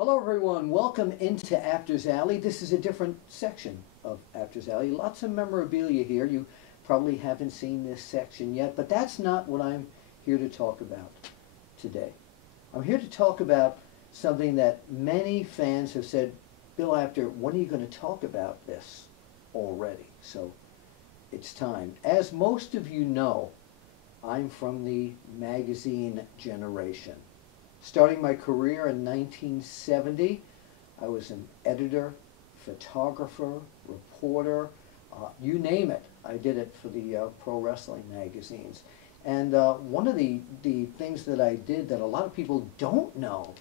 Hello everyone, welcome into Apter's Alley. This is a different section of Apter's Alley. Lots of memorabilia here. You probably haven't seen this section yet, but that's not what I'm here to talk about today. I'm here to talk about something that many fans have said, Bill Apter, when are you going to talk about this already? So it's time. As most of you know, I'm from the magazine generation. Starting my career in 1970, I was an editor, photographer, reporter, you name it. I did it for the pro wrestling magazines. And one of the things that I did that a lot of people don't know,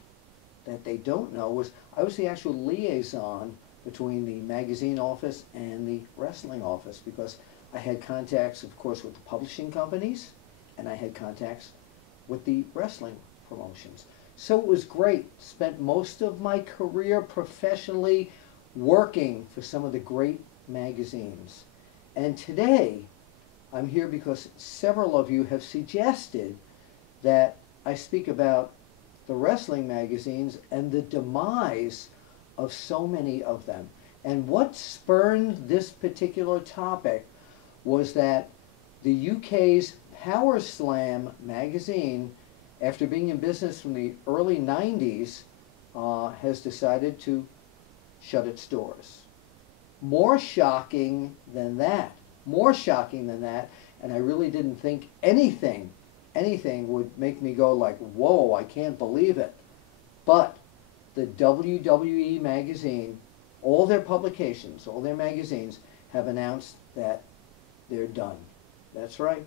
was I was the actual liaison between the magazine office and the wrestling office, because I had contacts, of course, with the publishing companies, and I had contacts with the wrestling promotions. So it was great. Spent most of my career professionally working for some of the great magazines. And today, I'm here because several of you have suggested that I speak about the wrestling magazines and the demise of so many of them. And what spurred this particular topic was that the UK's Powerslam magazine, after being in business from the early 90s, has decided to shut its doors. More shocking than that, and I really didn't think anything would make me go like, whoa, I can't believe it. But the WWE magazine, all their publications, all their magazines have announced that they're done. That's right.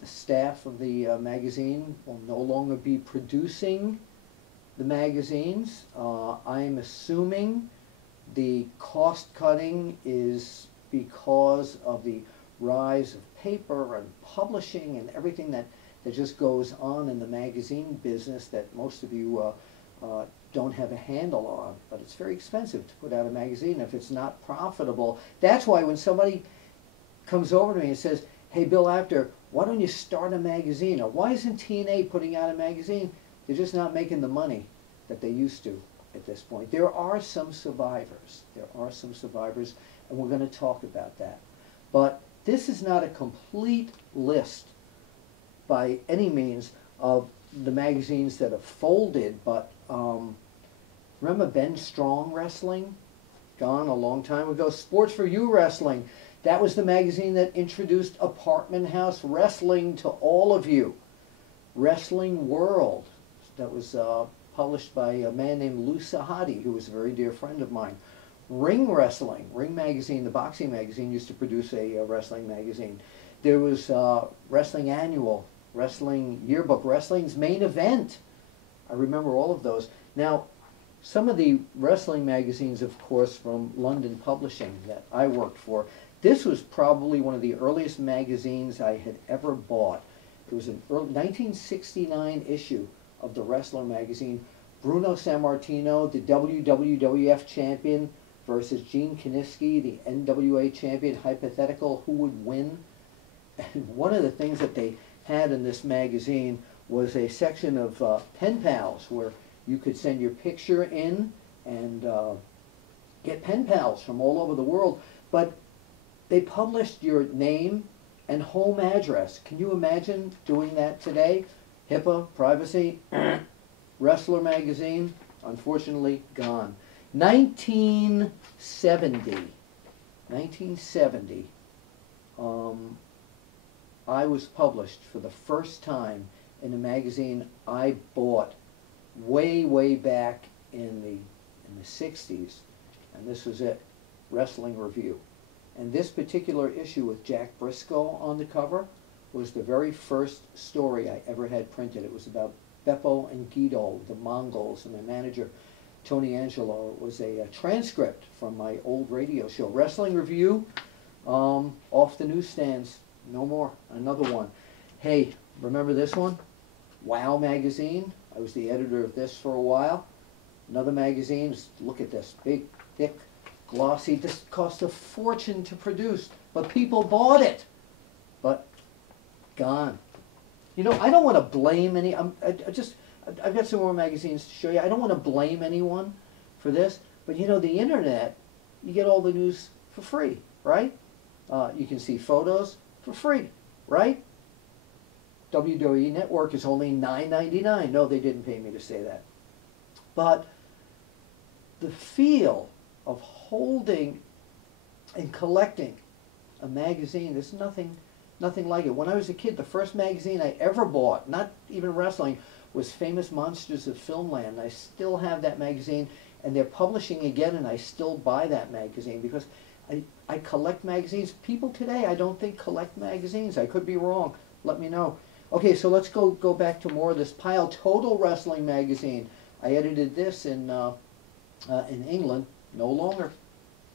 The staff of the magazine will no longer be producing the magazines. I'm assuming the cost cutting is because of the rise of paper and publishing and everything that just goes on in the magazine business that most of you don't have a handle on. But it's very expensive to put out a magazine if it's not profitable. That's why when somebody comes over to me and says, hey, Bill Apter, why don't you start a magazine? Or why isn't TNA putting out a magazine? They're just not making the money that they used to at this point. There are some survivors. And we're going to talk about that. But this is not a complete list by any means of the magazines that have folded, but remember Ben Strong Wrestling? Gone a long time ago. Sports for You Wrestling. That was the magazine that introduced Apartment House Wrestling to all of you. Wrestling World, that was published by a man named Lou Sahadi, who was a very dear friend of mine. Ring Wrestling, Ring Magazine, the boxing magazine, used to produce a wrestling magazine. There was Wrestling Annual, Wrestling Yearbook, Wrestling's Main Event. I remember all of those. Now, some of the wrestling magazines, of course, from London Publishing that I worked for, this was probably one of the earliest magazines I had ever bought. It was an early 1969 issue of the Wrestler magazine. Bruno Sammartino, the WWF champion, versus Gene Kiniski, the NWA champion. Hypothetical, who would win? And one of the things that they had in this magazine was a section of pen pals, where you could send your picture in and get pen pals from all over the world. But they published your name and home address. Can you imagine doing that today? HIPAA, privacy, Wrestler magazine, unfortunately gone. 1970, I was published for the first time in a magazine I bought way back in the 60s, and this was it, Wrestling Review. And this particular issue with Jack Briscoe on the cover was the very first story I ever had printed. It was about Beppo and Guido, the Mongols, and their manager, Tony Angelo. It was a transcript from my old radio show. Wrestling Review, off the newsstands, no more, another one. Hey, remember this one? Wow Magazine. I was the editor of this for a while. Another magazine, look at this, big, thick, glossy. This cost a fortune to produce, but people bought it. But gone. You know, I don't want to blame any. I've got some more magazines to show you. I don't want to blame anyone for this, but you know, the internet, you get all the news for free, right? You can see photos for free, right? WWE Network is only $9.99. No, they didn't pay me to say that. But the feel of holding and collecting a magazine, there's nothing like it. When I was a kid, the first magazine I ever bought, not even wrestling, was Famous Monsters of Filmland. I still have that magazine, and they're publishing again, and I still buy that magazine because I collect magazines. People today, I don't think, collect magazines. I could be wrong. Let me know. Okay, so let's go back to more of this pile. Total Wrestling magazine. I edited this in England. No longer.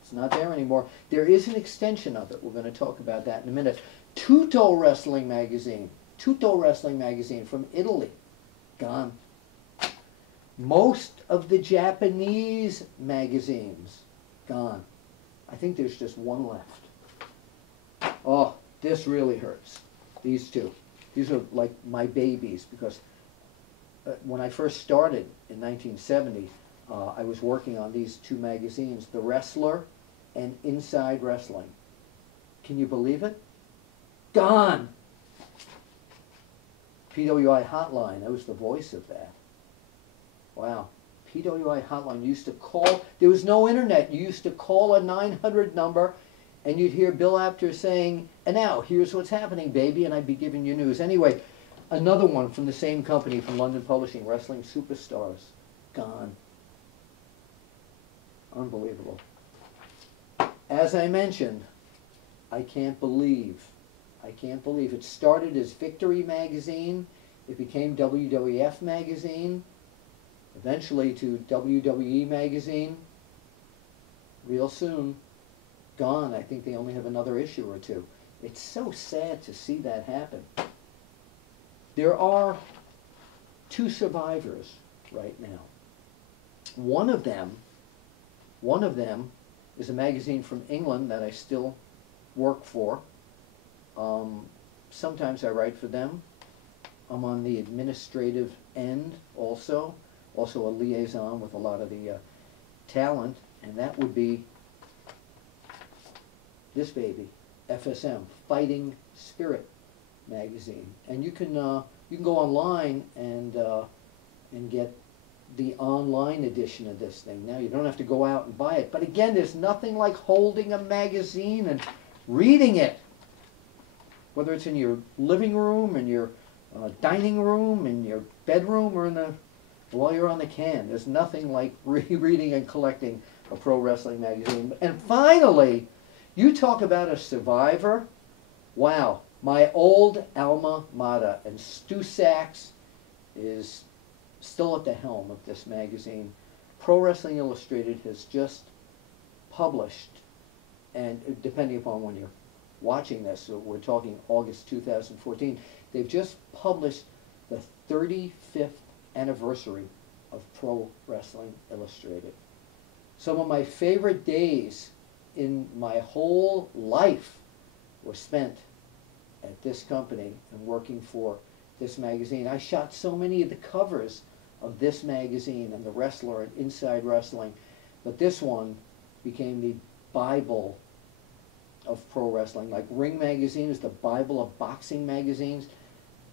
It's not there anymore. There is an extension of it. We're going to talk about that in a minute. Tutto Wrestling magazine. Tutto Wrestling magazine from Italy. Gone. Most of the Japanese magazines. Gone. I think there's just one left. Oh, this really hurts. These two. These are like my babies because when I first started in 1970, I was working on these two magazines, The Wrestler and Inside Wrestling. Can you believe it? Gone! PWI Hotline, I was the voice of that. Wow. PWI Hotline, you used to call, there was no internet, you used to call a 900 number and you'd hear Bill Apter saying, and now, here's what's happening, baby, and I'd be giving you news. Anyway, another one from the same company, from London Publishing, Wrestling Superstars. Gone. Unbelievable. As I mentioned, I can't believe it started as Victory Magazine, it became WWF Magazine, eventually to WWE Magazine, real soon. Gone. I think they only have another issue or two. It's so sad to see that happen. There are two survivors right now. One of them is a magazine from England that I still work for. Sometimes I write for them. I'm on the administrative end also a liaison with a lot of the talent, and that would be this baby, FSM, Fighting Spirit magazine. And you can go online and get the online edition of this thing. Now you don't have to go out and buy it. But again, there's nothing like holding a magazine and reading it. Whether it's in your living room, in your dining room, in your bedroom, or while you're on the can. There's nothing like reading and collecting a pro wrestling magazine. And finally, you talk about a survivor. Wow, my old alma mater, and Stu Sachs is still at the helm of this magazine. Pro Wrestling Illustrated has just published, and depending upon when you're watching this, so we're talking August 2014, they've just published the 35th anniversary of Pro Wrestling Illustrated. Some of my favorite days in my whole life were spent at this company and working for this magazine. I shot so many of the covers of this magazine and The Wrestler and Inside Wrestling, but this one became the Bible of pro wrestling. Like Ring Magazine is the Bible of boxing magazines.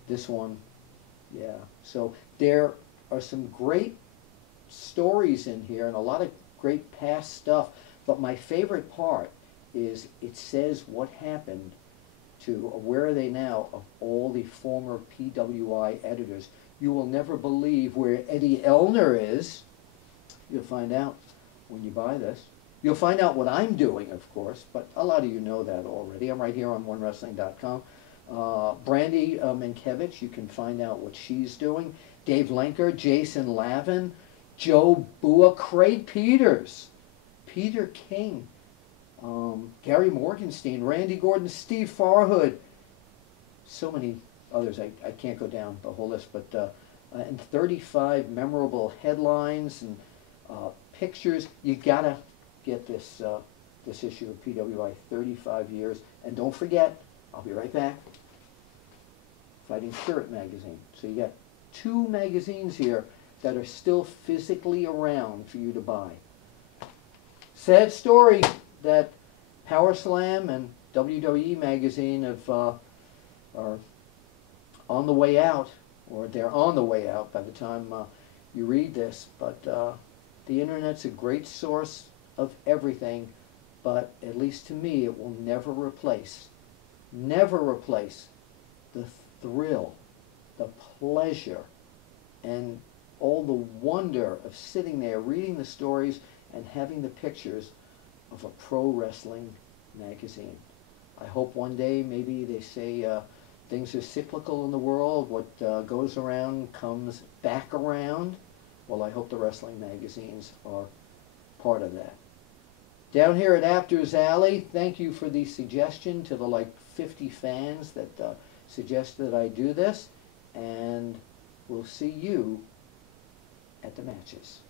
This one, yeah. So there are some great stories in here and a lot of great past stuff. But my favorite part is it says what happened to, where are they now, of all the former PWI editors. You will never believe where Eddie Elner is. You'll find out when you buy this. You'll find out what I'm doing, of course, but a lot of you know that already. I'm right here on OneWrestling.com. Brandy Mankiewicz, you can find out what she's doing. Dave Lenker, Jason Lavin, Joe Bua, Craig Peters, Peter King, Gary Morgenstein, Randy Gordon, Steve Farhood, so many others. I can't go down the whole list, but and 35 memorable headlines and pictures. You gotta get this this issue of PWI, 35 years. And don't forget, I'll be right back, Fighting Spirit magazine. So you got 2 magazines here that are still physically around for you to buy. Sad story that Powerslam and WWE Magazine are on the way out, or they're on the way out by the time you read this. But the Internet's a great source of everything, but at least to me it will never replace the thrill, the pleasure, and all the wonder of sitting there reading the stories and having the pictures of a pro wrestling magazine. I hope one day, maybe they say things are cyclical in the world, what goes around comes back around. Well, I hope the wrestling magazines are part of that. Down here at Apter's Alley, thank you for the suggestion to the like 50 fans that suggested that I do this, and we'll see you at the matches.